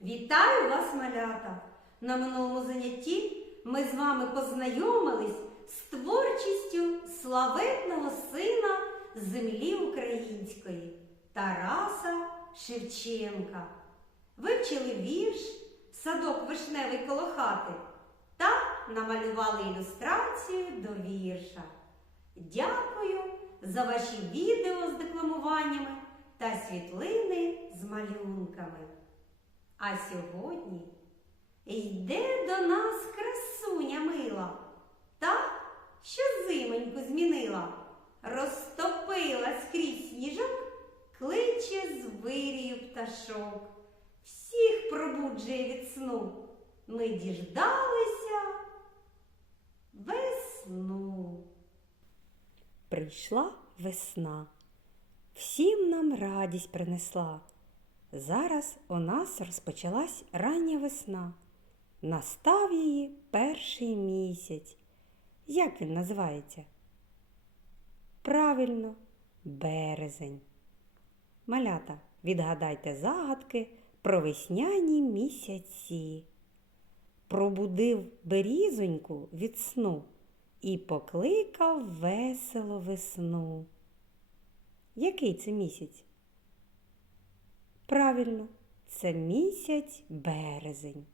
Вітаю вас, малята! На минулому занятті ми з вами познайомились з творчістю славетного сина землі української Тараса Шевченка. Вивчили вірш Садок вишневий коло хати та намалювали ілюстрацію до вірша. Дякую за ваші відео з декламуваннями та світлини з малюнками. А сьогодні йде до нас красуня мила, та, що зимоньку змінила, розтопила скрізь сніжок, кличе з вирію пташок, всіх пробуджує від сну. Ми діждалися весну. Прийшла весна, всім нам радість принесла. Зараз у нас розпочалась рання весна. Настав її перший місяць. Як він називається? Правильно, березень. Малята, відгадайте загадки про весняні місяці. Пробудив берізоньку від сну і покликав весело весну. Який це місяць? Правильно, це місяць березень.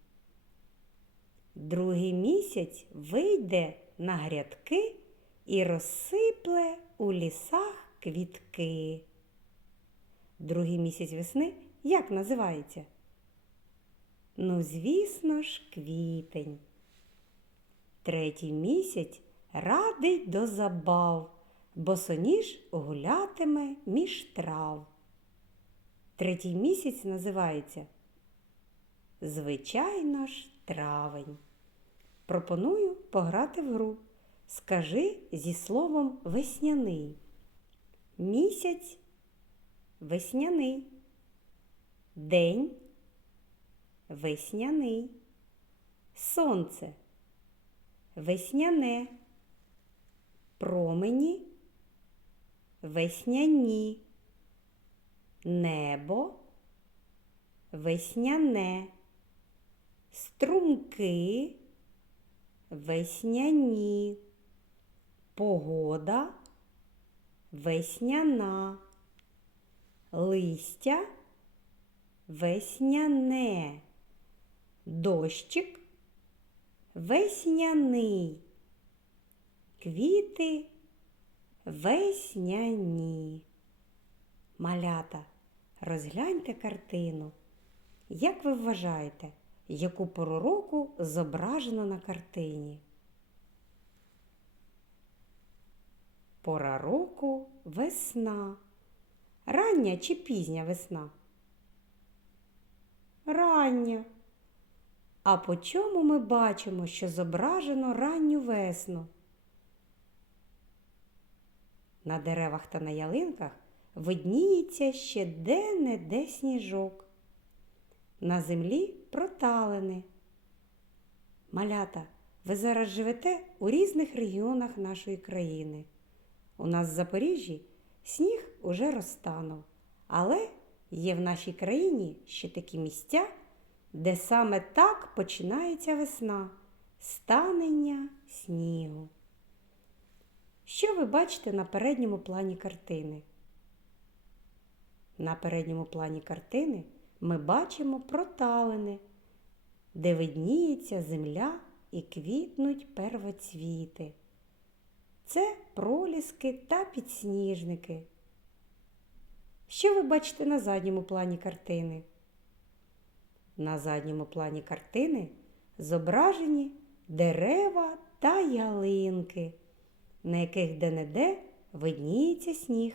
Другий місяць вийде на грядки і розсипле у лісах квітки. Другий місяць весни як називається? Ну, звісно ж, квітень. Третій місяць радий до забав, босоніж гулятиме між трав. Третій місяць називається Звичайно ж, травень. Пропоную пограти в гру. Скажи зі словом весняний. Місяць весняний. День весняний. Сонце весняне. Промені весняні. Небо весняне. Струмки весняні. Погода весняна. Листя весняне. Дощик весняний. Квіти весняні. Малята, розгляньте картину. Як ви вважаєте, яку пору року зображено на картині? Пора року весна. Рання чи пізня весна? Рання. А по чому ми бачимо, що зображено ранню весну? На деревах та на ялинках видніється ще де-не-де сніжок. На землі проталини. Малята, ви зараз живете у різних регіонах нашої країни. У нас в Запоріжжі сніг уже розтанув, але є в нашій країні ще такі місця, де саме так починається весна станення снігу. Що ви бачите на передньому плані картини? На передньому плані картини ми бачимо проталини, де видніється земля і квітнуть первоцвіти. Це проліски та підсніжники. Що ви бачите на задньому плані картини? На задньому плані картини зображені дерева та ялинки, на яких де-не-де видніється сніг.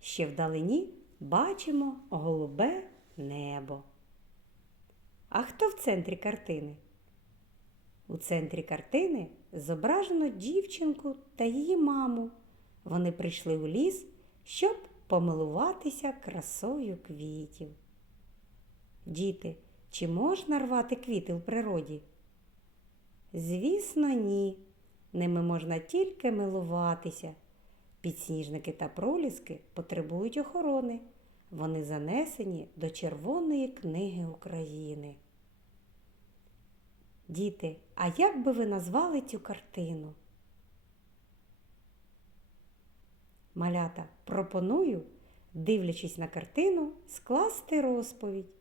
Ще вдалині бачимо голубе небо. А хто в центрі картини? У центрі картини зображено дівчинку та її маму. Вони прийшли у ліс, щоб помилуватися красою квітів. Діти, чи можна рвати квіти в природі? Звісно, ні. Ними можна тільки милуватися. Підсніжники та проліски потребують охорони, Вони занесені до Червоної книги України. Діти, а як би ви назвали цю картину? Малята, пропоную, дивлячись на картину, скласти розповідь.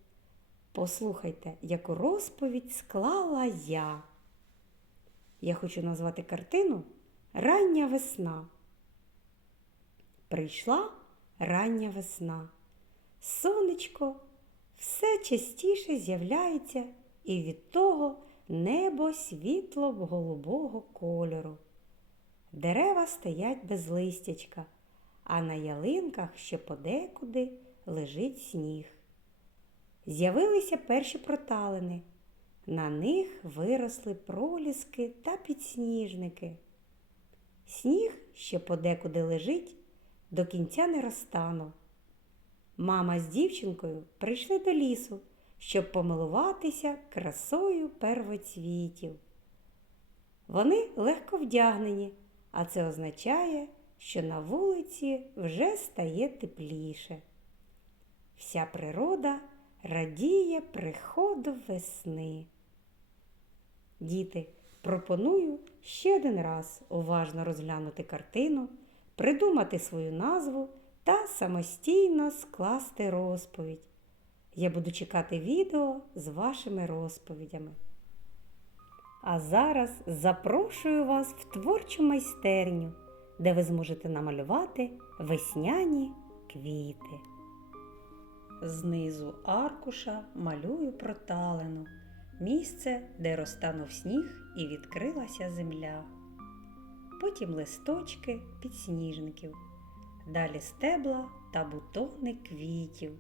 Послухайте, яку розповідь склала я. Я хочу назвати картину Рання весна. Прийшла рання весна. Сонечко все частіше з'являється, і від того небо світло голубого кольору. Дерева стоять без листячка, а на ялинках ще подекуди лежить сніг. З'явилися перші проталини. На них виросли проліски та підсніжники. Сніг ще подекуди лежить, до кінця не розтанув. Мама з дівчинкою прийшли до лісу, щоб помилуватися красою первоцвітів. Вони легко вдягнені, а це означає, що на вулиці вже стає тепліше. Вся природа радіє приходу весни. Діти, пропоную ще один раз уважно розглянути картину, придумати свою назву та самостійно скласти розповідь. Я буду чекати відео з вашими розповідями. А зараз запрошую вас в творчу майстерню, де ви зможете намалювати весняні квіти. Знизу аркуша малюю проталину, місце, де розтанув сніг і відкрилася земля. Потім листочки підсніжників, далі стебла та бутони квітів,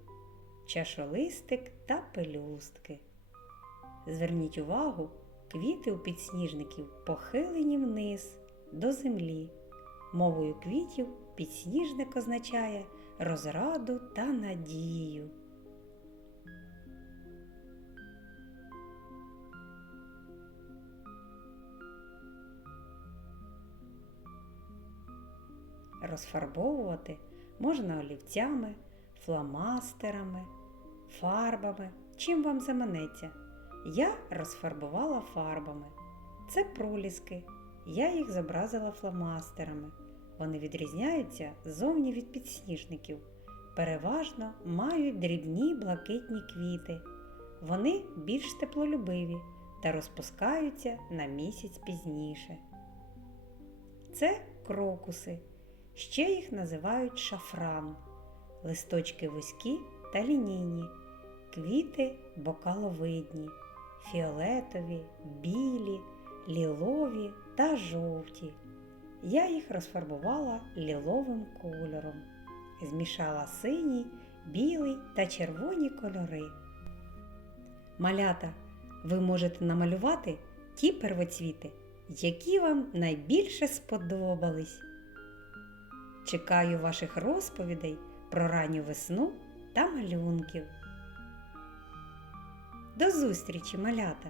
чашолистик та пелюстки. Зверніть увагу, квіти у підсніжників похилені вниз до землі. Мовою квітів підсніжник означає розраду та надію. Розфарбовувати можна олівцями, фломастерами, фарбами, чим вам заманеться. Я розфарбувала фарбами. Це проліски. Я їх зобразила фломастерами. Вони відрізняються зовні від підсніжників. Переважно мають дрібні блакитні квіти. Вони більш теплолюбиві та розпускаються на місяць пізніше. Це крокуси. Ще їх називають шафран. Листочки вузькі та лінійні, квіти бокаловидні, фіолетові, білі, лілові та жовті. Я їх розфарбувала ліловим кольором, змішала синій, білий та червоні кольори. Малята, ви можете намалювати ті первоцвіти, які вам найбільше сподобались. Чекаю ваших розповідей про ранню весну та малюнків. До зустрічі, малята!